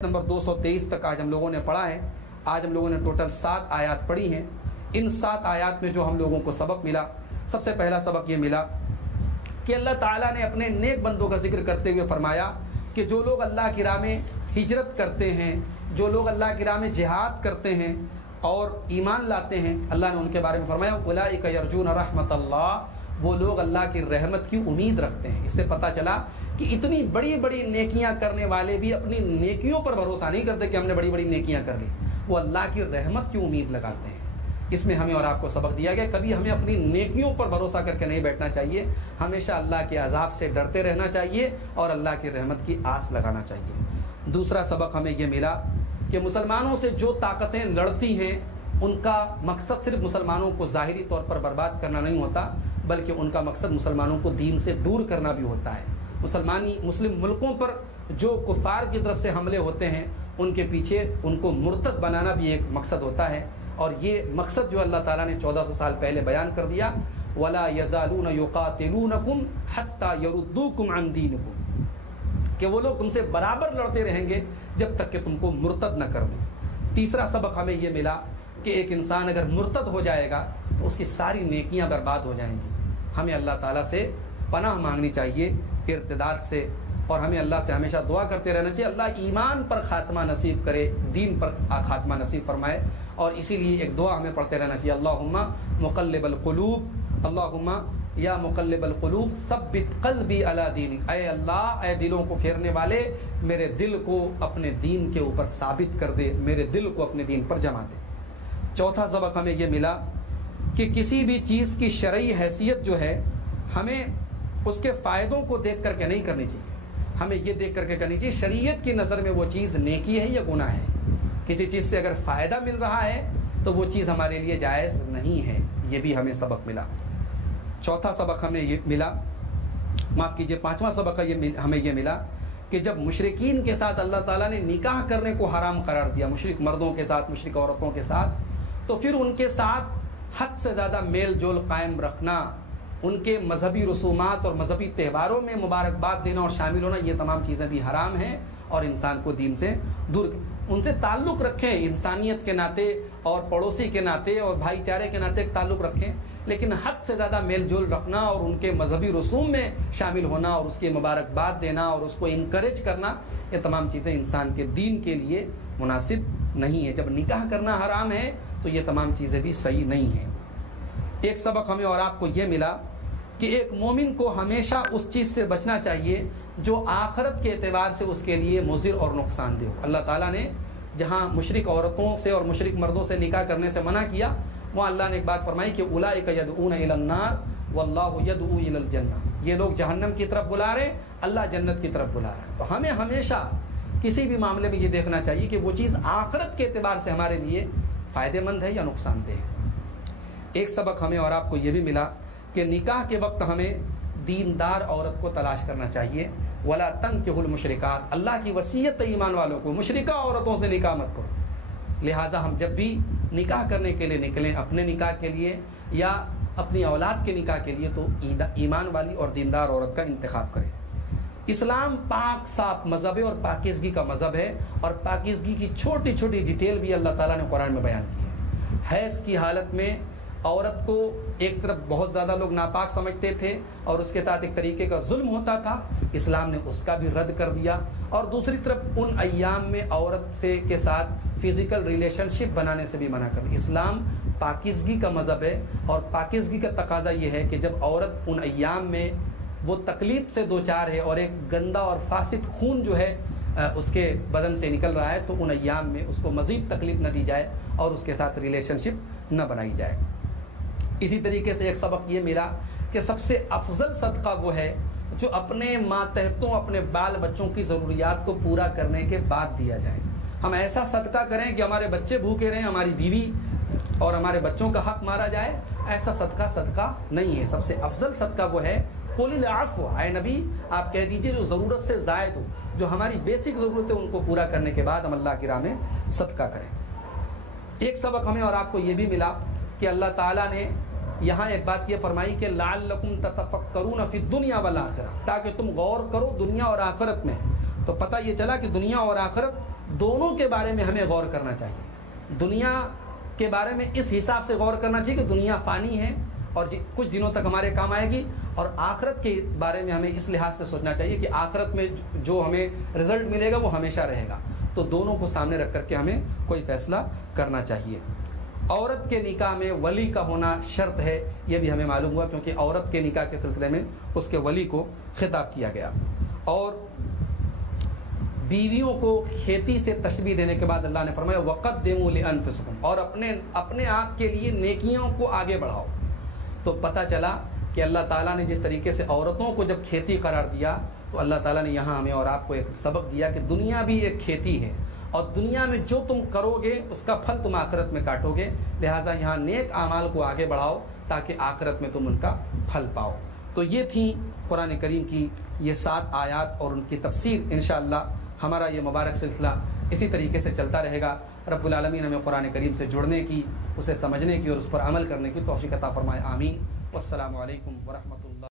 Number 223 تک آج ہم لوگوں نے پڑھا ہے۔ آج ہم لوگوں نے ٹوٹل 7 آیات پڑھی ہیں۔ ان 7 آیات میں جو ہم لوگوں کو سبق ملا، سب سے پہلا سبق یہ ملا کہ اللہ تعالیٰ نے اپنے نیک بندوں کا ذکر کرتے ہوئے فرمایا کہ جو لوگ اللہ کی راہ میں ہجرت کرتے ہیں، جو لوگ اللہ کی راہ میں جہاد کرتے ہیں اور ایمان لاتے ہیں، اللہ نے ان کے بارے میں فرمایا اولئک یرجون رحمت اللہ، وہ لوگ اللہ کی رحمت کی امید رکھتے ہیں۔ اس سے پتہ چلا کہ اتنی بڑی بڑی نیکیاں کرنے والے بھی اپنی نیکیوں پر بھروسہ نہیں کرتے کہ ہم نے بڑی بڑی نیکیاں کر لی، وہ اللہ کی رحمت کی امید لگاتے ہیں۔ اس میں ہمیں اور آپ کو سبق دیا گیا، کبھی ہمیں اپنی نیکیوں پر بھروسہ کر کے نہیں بیٹھنا چاہیے، ہمیشہ اللہ کے عذاب سے ڈرتے رہنا چاہیے اور اللہ کی رحمت کی آس لگانا چاہیے۔ دوسرا سبق ہمیں یہ ملا کہ مسلمانوں سے جو طاقتیں لڑتی ہیں ان کا مقصد صرف مسلمانوں کو ظاہری طور پر برباد کرنا نہیں ہوتا، بلکہ ان کا مقصد مسلمانوں کو دین سے دور کرنا بھی ہوتا ہے۔ مسلم ملکوں پر جو کفار کی طرف سے حملے ہوتے ہیں ان کے پیچھے ان کو مرتد بنانا بھی ایک مقصد ہوتا ہے، اور یہ مقصد جو اللہ تعالیٰ نے 1400 سال پہلے بیان کر دیا، وَلَا يَزَالُونَ يُقَاتِلُونَكُمْ حَتَّى يَرُدُّوكُمْ عَنْ دِينِكُمْ، کہ وہ لوگ تم سے برابر لڑتے رہیں گے جب تک کہ تم کو مرتد نہ کر دیں۔ تیسرا سبق ہمیں یہ ملا کہ ایک انسان اگر مرتد ہو جائے گا تو اس کی ساری نیکیاں برباد ہو جائیں گی۔ ہمیں اللہ تعالیٰ سے پناہ مانگنی چاہیے ارتداد سے، اور ہمیں اللہ سے ہمیشہ دعا کرتے رہنا چاہیے اللہ ایمان پر خاتمہ نصیب کرے، دین پر خاتمہ نصیب فرمائے، اور اسی لیے ایک دعا ہمیں پڑھتے رہنا چاہیے اللہم مقلب القلوب، اللہم یا مقلب القلوب ثبت قلبی علی دینک، اے اللہ اے دلوں کو پھیرنے والے میرے دل کو اپنے دین کے اوپر ثابت کر دے، میرے دل کو اپنے دین پر جما دے۔ چوتھا سبق ہمیں یہ ملا کہ کسی بھی چیز کی شرعی حیثیت جو ہے ہمیں اس کے فائدوں کو دیکھ کر کے نہیں کرنی چاہیے، ہمیں یہ دیکھ کر کے کرنی چاہیے شریعت کی نظر میں وہ چیز نیکی ہے یا گناہ ہے۔ کسی چیز سے اگر فائدہ مل رہا ہے تو وہ چیز ہمارے لیے جائز نہیں ہے، یہ بھی ہمیں سبق ملا۔ چوتھا سبق ہمیں یہ ملا، معاف کیجئے پانچواں سبق ہمیں یہ ملا کہ جب مشرکین کے ساتھ اللہ تعالیٰ نے نکاح کرنے کو حرام قرار دیا، مشرک مردوں کے ساتھ مشرک عورتوں کے ساتھ، تو پھر ان کے ساتھ حد سے زیادہ میل جول قائم رکھنا، ان کے مذہبی رسومات اور مذہبی تہواروں میں مبارکباد دینا اور شامل ہونا، یہ تمام چیزیں بھی حرام ہیں، اور انسان کو دین سے دور، ان سے تعلق رکھیں انسانیت کے ناطے اور پڑوسی کے ناطے اور بھائی چارے کے ناطے تعلق رکھیں، لیکن حد سے زیادہ میل جول رکھنا اور ان کے مذہبی رسوم میں شامل ہونا اور اس کی مبارکباد دینا اور اس کو انکریج کرنا، یہ تمام چیزیں انسان کے دین کے لیے مناسب نہیں ہے۔ جب نکاح کرنا حرام ہے تو یہ تمام چیزیں بھی صحیح نہیں ہیں۔ ایک سبق ہمیں اور آپ کو یہ ملا کہ ایک مومن کو ہمیشہ اس چیز سے بچنا چاہیے جو آخرت کے اعتبار سے اس کے لیے مضر اور نقصان دہ ہو۔ اللہ تعالیٰ نے جہاں مشرک عورتوں سے اور مشرک مردوں سے نکاح کرنے سے منع کیا، وہاں اللہ نے ایک بات فرمائی کہ اولئک یدعون الی النار واللہ یدعو الی الجنہ، یہ لوگ جہنم کی طرف بلا رہے ہیں، اللہ جنت کی طرف بلا رہا ہے۔ تو ہمیں ہمیشہ کسی بھی معاملے میں یہ دیکھنا چاہیے کہ وہ چیز آخرت کے اعتبار سے ہمارے لیے فائدہ مند ہے یا نقصان دہ ہے۔ ایک سبق ہمیں اور آپ کو یہ بھی ملا کہ نکاح کے وقت ہمیں دیندار عورت کو تلاش کرنا چاہیے، ولا تنکحوا المشرکات، اللہ کی وصیت ایمان والوں کو مشرکہ عورتوں سے نکاح مت کرو۔ لہٰذا ہم جب بھی نکاح کرنے کے لیے نکلیں، اپنے نکاح کے لیے یا اپنی اولاد کے نکاح کے لیے، تو ایمان والی اور دیندار عورت کا انتخاب کریں۔ اسلام پاک صاف مذہب ہے اور پاکیزگی کا مذہب ہے، اور پاکیزگی کی چھوٹی چھوٹی ڈیٹیل بھی اللہ تعالیٰ نے قرآن میں بیان کی ہے۔ حیض کی حالت میں عورت کو ایک طرف بہت زیادہ لوگ ناپاک سمجھتے تھے اور اس کے ساتھ ایک طریقے کا ظلم ہوتا تھا، اسلام نے اس کا بھی رد کر دیا، اور دوسری طرف ان ایام میں عورت سے کے ساتھ فزیکل ریلیشن شپ بنانے سے بھی منع کر دیا۔ اسلام پاکیزگی کا مذہب ہے، اور پاکیزگی کا تقاضا یہ ہے کہ جب عورت ان ایام میں وہ تکلیف سے دوچار ہے اور ایک گندا اور فاسد خون جو ہے اس کے بدن سے نکل رہا ہے، تو ان ایام میں اس کو مزید تکلیف نہ دی جائے اور اس کے ساتھ ریلیشن شپ نہ بنائی جائے۔ اسی طریقے سے ایک سبق یہ ملا کہ سب سے افضل صدقہ وہ ہے جو اپنے ماتحتوں اپنے بال بچوں کی ضروریات کو پورا کرنے کے بعد دیا جائے۔ ہم ایسا صدقہ کریں کہ ہمارے بچے بھوکے رہیں، ہماری بیوی اور ہمارے بچوں کا حق مارا جائے، ایسا صدقہ نہیں ہے۔ سب سے افضل صدقہ وہ ہے قُلِ الْعَفْوَ، اے نبی آپ کہہ دیجئے جو ضرورت سے زائد ہو، جو ہماری بیسک ضرورت ہے ان کو پورا کرنے کے بعد ہم اللہ کی راہ میں صدقہ کریں۔ ایک سبق ہمیں اور آپ کو یہ بھی ملا کہ اللہ تعالیٰ نے یہاں ایک بات یہ فرمائی کہ لعلکم تتفکرون فی الدنیا والآخرہ، تاکہ تم غور کرو دنیا اور آخرت میں۔ تو پتہ یہ چلا کہ دنیا اور آخرت دونوں کے بارے میں ہمیں غور کرنا چاہیے. دنیا کے بارے میں اس حساب سے غور کرنا چاہیے کہ دنیا فانی ہے اور کچھ دنوں تک ہمارے کام آئے گی, اور آخرت کے بارے میں ہمیں اس لحاظ سے سوچنا چاہیے کہ آخرت میں جو ہمیں رزلٹ ملے گا وہ ہمیشہ رہے گا. تو دونوں کو سامنے رکھ کر کے ہمیں کوئی فیصلہ کرنا چاہیے. عورت کے نکاح میں ولی کا ہونا شرط ہے, یہ بھی ہمیں معلوم ہوا, کیونکہ عورت کے نکاح کے سلسلے میں اس کے ولی کو خطاب کیا گیا. اور بیویوں کو کھیتی سے تشبیہ دینے کے بعد اللہ نے فرمایا وَقَدِّمُوا لِأَنفُسِكُمْ, اور اپنے آپ کے لیے نیکیوں کو آگے بڑھاؤ. تو پتہ چلا کہ اللہ تعالیٰ نے جس طریقے سے عورتوں کو جب کھیتی قرار دیا, تو اللہ تعالیٰ نے یہاں ہمیں اور آپ کو ایک سبق دیا کہ دنیا بھی ایک کھیتی ہے, اور دنیا میں جو تم کرو گے اس کا پھل تم آخرت میں کاٹو گے. لہٰذا یہاں نیک اعمال کو آگے بڑھاؤ تاکہ آخرت میں تم ان کا پھل پاؤ. تو یہ تھی قرآن کریم کی یہ 7 آیات اور ان کی تفسیر. انشاءاللہ ہمارا یہ مبارک سلسلہ اسی طریقے سے چلتا رہے گا. رب العالمین ہمیں قرآن کریم سے جڑنے کی, اسے سمجھنے کی اور اس پر عمل کرنے کی توفیق عطا فرمائے. آمین. والسلام علیکم ورحمۃ اللہ.